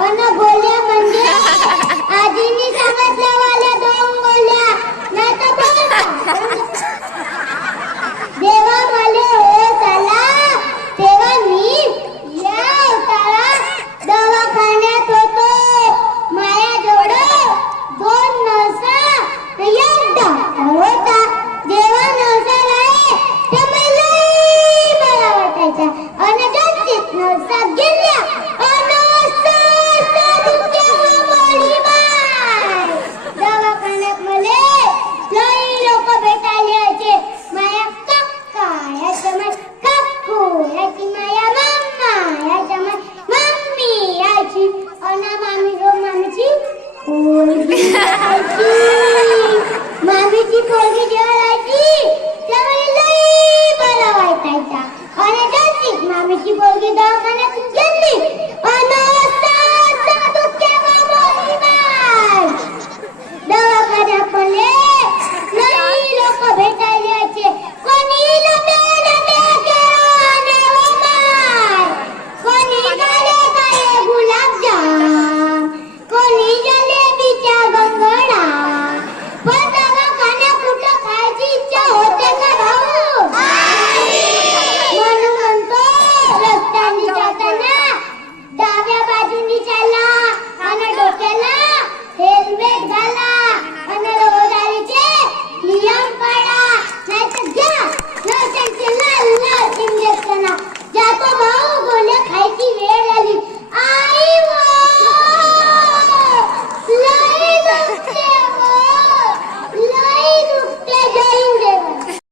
I'm not go मामीची पोरगी दवाखान्यात गेली.